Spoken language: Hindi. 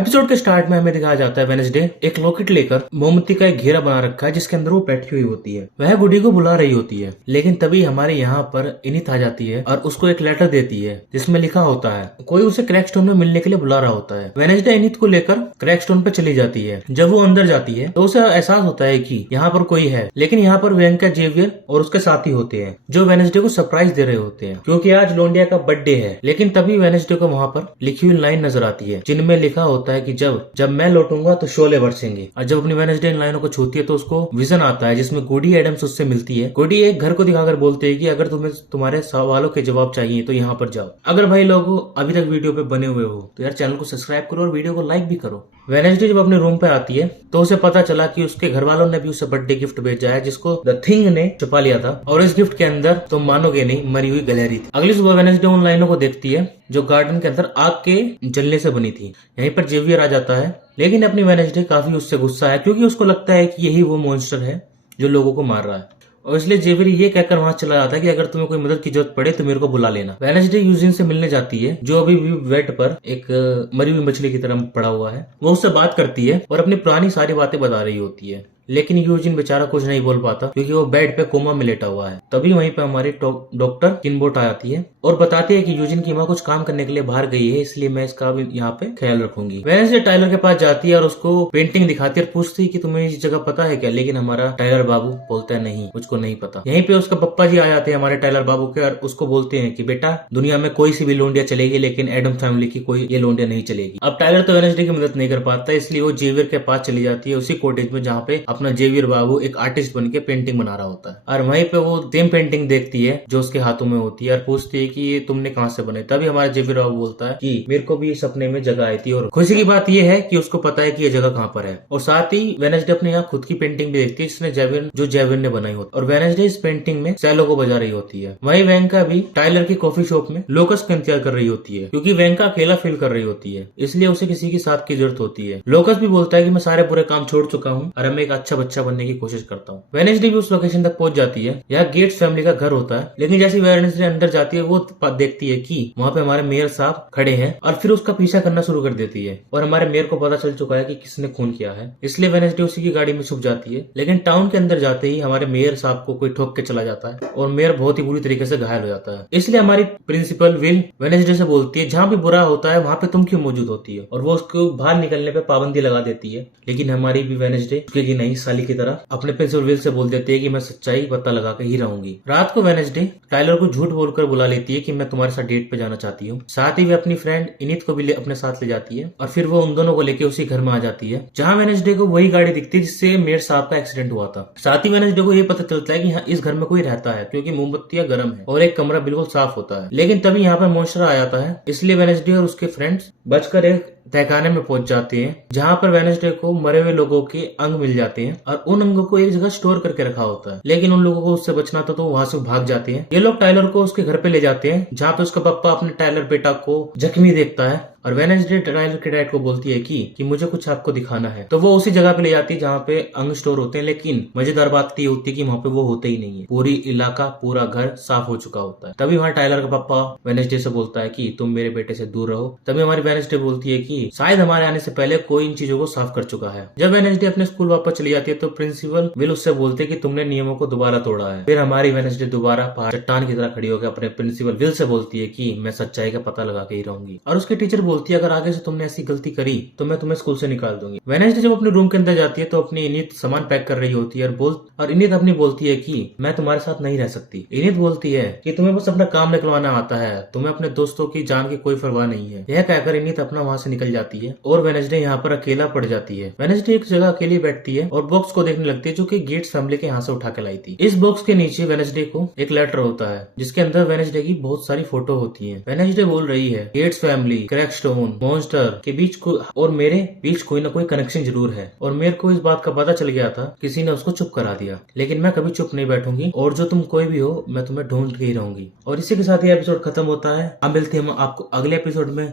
एपिसोड के स्टार्ट में हमें दिखाया जाता है वेडनेसडे एक लॉकेट लेकर मोमबत्ती का एक घेरा बना रखा है जिसके अंदर वो बैठी हुई होती है। वह गुडी को बुला रही होती है, लेकिन तभी हमारे यहाँ पर इनित आ जाती है और उसको एक लेटर देती है जिसमें लिखा होता है कोई उसे क्रैकस्टोन में मिलने के लिए बुला रहा होता है। वेडनेसडे इनित को लेकर क्रैकस्टोन पे चली जाती है। जब वो अंदर जाती है तो उसे एहसास होता है कि यहाँ पर कोई है, लेकिन यहाँ पर वेंका, जेवियर और उसके साथी होते हैं जो वेडनेसडे को सरप्राइज दे रहे होते हैं क्योंकि आज लोंडिया का बर्थडे है। लेकिन तभी वेडनेसडे को वहाँ पर लिखी हुई लाइन नजर आती है जिनमें लिखा होता है कि जब मैं लौटूंगा तो शोले बरसेंगे। और जब अपनी वेडनेसडे इन लाइनों को छूती है तो उसको विजन आता है जिसमें गुडी एडम्स उससे मिलती है। गुडी एक घर को दिखाकर बोलते हैं कि अगर तुम्हें तुम्हारे सवालों के जवाब चाहिए तो यहाँ पर जाओ। अगर भाई लोग अभी तक वीडियो पे बने हुए हो तो यार चैनल को सब्सक्राइब करो और वीडियो को लाइक भी करो। वेडनेसडे जब अपने रूम पे आती है तो उसे पता चला कि उसके घर वालों ने भी उसे बर्थडे गिफ्ट भेजा है जिसको द थिंग ने छुपा लिया था और इस गिफ्ट के अंदर तुम मानोगे नहीं मरी हुई गैलरी थी। अगली सुबह वेडनेसडे उन लाइनों को देखती है जो गार्डन के अंदर आग के जलने से बनी थी। यहीं पर जेवियर आ जाता है, लेकिन अपनी वेडनेसडे काफी उससे गुस्सा है क्योंकि उसको लगता है कि यही वो मॉन्स्टर है जो लोगों को मार रहा है। और इसलिए जेवियर ये कहकर वहां चला जाता है कि अगर तुम्हें कोई मदद की जरूरत पड़े तो मेरे को बुला लेना। वेडनेसडे यूजिन से मिलने जाती है जो अभी भी बेड पर एक मरी हुई मछली की तरह पड़ा हुआ है। वो उससे बात करती है और अपनी पुरानी सारी बातें बता रही होती है, लेकिन यूजिन बेचारा कुछ नहीं बोल पाता क्योंकि वो बेड पे कोमा में लेटा हुआ है। तभी वहीं पे हमारी डॉक्टर किनबोट आ जाती है और बताती है कि यूजिन की माँ कुछ काम करने के लिए बाहर गई है, इसलिए मैं इसका भी यहाँ पे ख्याल रखूंगी। वेडनेसडे टाइलर के पास जाती है और उसको पेंटिंग दिखाती है और पूछती है कि तुम्हें इस जगह पता है क्या, लेकिन हमारा टाइलर बाबू बोलता है नहीं, मुझको नहीं पता। यहीं पे उसका पप्पा जी आ जाते हैं हमारे टाइलर बाबू के और उसको बोलते हैं कि बेटा दुनिया में कोई सी भी लोंडिया चलेगी लेकिन एडम फैमिली की कोई ये लोंडिया नहीं चलेगी। अब टाइलर तो वेडनेसडे की मदद नहीं कर पाता, इसलिए वो जेवियर के पास चली जाती है उसी कॉटेज में जहाँ पे अपना जेवियर बाबू एक आर्टिस्ट बन के पेंटिंग बना रहा होता है। और वहीं पे वो सेम पेंटिंग देखती है जो उसके हाथों में होती है और पूछती है कि ये तुमने कहाँ से बनाई। तभी हमारा जेवियर बाबू बोलता है कि मेरे को भी सपने में जगह आई थी। और खुशी की बात यह है कि उसको पता है कि ये जगह कहाँ पर है। और साथ ही वेडनेसडे अपने यहाँ खुद की पेंटिंग भी देखती है जिसने जेवियर ने बनाई होती है और वेडनेसडे इस पेंटिंग में सैलो को बजा रही होती है। वहीं वेंका भी टाइलर की कॉफी शॉप में लोकस का इंतजार कर रही होती है क्योंकि वेंका अकेला फील कर रही होती है, इसलिए उसे किसी के साथ की जरूरत होती है। लोकस भी बोलता है कि मैं सारे बुरे काम छोड़ चुका हूँ और मैं एक अच्छा बच्चा बनने की कोशिश करता हूँ। वेडनेसडे भी उस लोकेशन तक पहुंच जाती है। यहाँ गेट्स फैमिली का घर होता है, लेकिन जैसे वेडनेसडे अंदर जाती है वो देखती है कि वहाँ पे हमारे मेयर साहब खड़े हैं और फिर उसका पीछा करना शुरू कर देती है। और हमारे मेयर को पता चल चुका है कि किसने खून किया है, इसलिए वेडनेसडे उसी की गाड़ी में छुप जाती है। लेकिन टाउन के अंदर जाते ही हमारे मेयर साहब को कोई ठोक के चला जाता है और मेयर बहुत ही बुरी तरीके से घायल हो जाता है। इसलिए हमारी प्रिंसिपल विल वेडनेसडे से बोलती है जहाँ भी बुरा होता है वहाँ पे तुम क्यों मौजूद होती है, और वो उसको बाहर निकलने पे पाबंदी लगा देती है। लेकिन हमारी भी वेडनेसडे उसकी नहीं साली की तरह अपने प्रिंसिपल विल से बोल देती है कि मैं सच्चाई पता लगा के ही रहूंगी। रात को वेडनेसडे टाइलर को झूठ बोलकर बुला लेती है कि मैं तुम्हारे साथ डेट पे जाना चाहती हूँ। साथ ही वे अपनी फ्रेंड इनित को भी अपने साथ ले जाती है और फिर वो उन दोनों को लेकर उसी घर में आ जाती है जहाँ वेडनेसडे को वही गाड़ी दिखती है जिससे मेयर साहब का एक्सीडेंट हुआ था। साथ ही वेडनेसडे को ये पता चलता है कि हाँ इस घर में कोई रहता है क्योंकि मोमबत्तियां गर्म है और एक कमरा बिल्कुल साफ होता है। लेकिन तभी यहाँ पर मॉन्स्टर आ जाता है, इसलिए वेडनेसडे और उसके फ्रेंड्स बचकर एक तहखाने में पहुंच जाते हैं जहाँ पर वेडनेसडे को मरे हुए लोगों के अंग मिल जाते हैं और उन अंगों को एक जगह स्टोर करके रखा होता है। लेकिन उन लोगों को उससे बचना था तो वहां से भाग जाते हैं। ये लोग टाइलर को उसके घर पे ले जाते हैं जहाँ पे उसका पापा अपने टाइलर बेटा को जख्मी देखता है और वेडनेसडे टाइलर के डैड को बोलती है कि मुझे कुछ आपको दिखाना है। तो वो उसी जगह पे ले जाती है जहाँ पे अंग स्टोर होते हैं। लेकिन मजेदार बात ये होती है कि वहाँ पे वो होते ही नहीं है, पूरी इलाका पूरा घर साफ हो चुका होता है। तभी वहाँ टाइलर का पापा वेडनेसडे से बोलता है कि तुम मेरे बेटे से दूर रहो। तभी हमारी वेडनेसडे बोलती है कि शायद हमारे आने से पहले कोई इन चीजों को साफ कर चुका है। जब वेडनेसडे अपने स्कूल वापस चली जाती है तो प्रिंसिपल विल उससे बोलते कि तुमने नियमों को दोबारा तोड़ा है। फिर हमारी वेडनेसडे दोबारा चट्टान की तरह खड़ी होकर अपने प्रिंसिपल विल से बोलती है कि मैं सच्चाई का पता लगा के ही रहूंगी। और उसके टीचर बोलती है अगर आगे से तुमने ऐसी गलती करी तो मैं तुम्हें स्कूल से निकाल दूंगी। वेडनेसडे जब अपने रूम के अंदर जाती है तो अपनी इनित सामान पैक कर रही होती है और इनित अपनी बोलती है कि मैं तुम्हारे साथ नहीं रह सकती। इनित बोलती है कि तुम्हें बस अपना काम निकलवाना आता है, तुम्हें अपने दोस्तों की जान की कोई परवाह नहीं है। यह कहकर इनित अपना वहाँ से निकल जाती है और वेडनेसडे यहाँ पर अकेला पड़ जाती है। वेडनेसडे एक जगह अकेली बैठती है और बॉक्स को देखने लगती है जो कि गेट्स फैमिली के यहाँ से उठा के लाई थी। इस बॉक्स के नीचे वेडनेसडे को एक लेटर होता है जिसके अंदर वेडनेसडे की बहुत सारी फोटो होती है। वेडनेसडे बोल रही है गेट्स फैमिली, क्रैकस्टोन, मॉन्स्टर के बीच और मेरे बीच कोई ना कोई कनेक्शन जरूर है। और मेरे को इस बात का पता चल गया था, किसी ने उसको चुप करा दिया, लेकिन मैं कभी चुप नहीं बैठूंगी और जो तुम कोई भी हो मैं तुम्हें ढूंढ के ही रहूंगी। और इसी के साथ ये एपिसोड खत्म होता है। अब मिलते हैं हम आपको अगले एपिसोड में।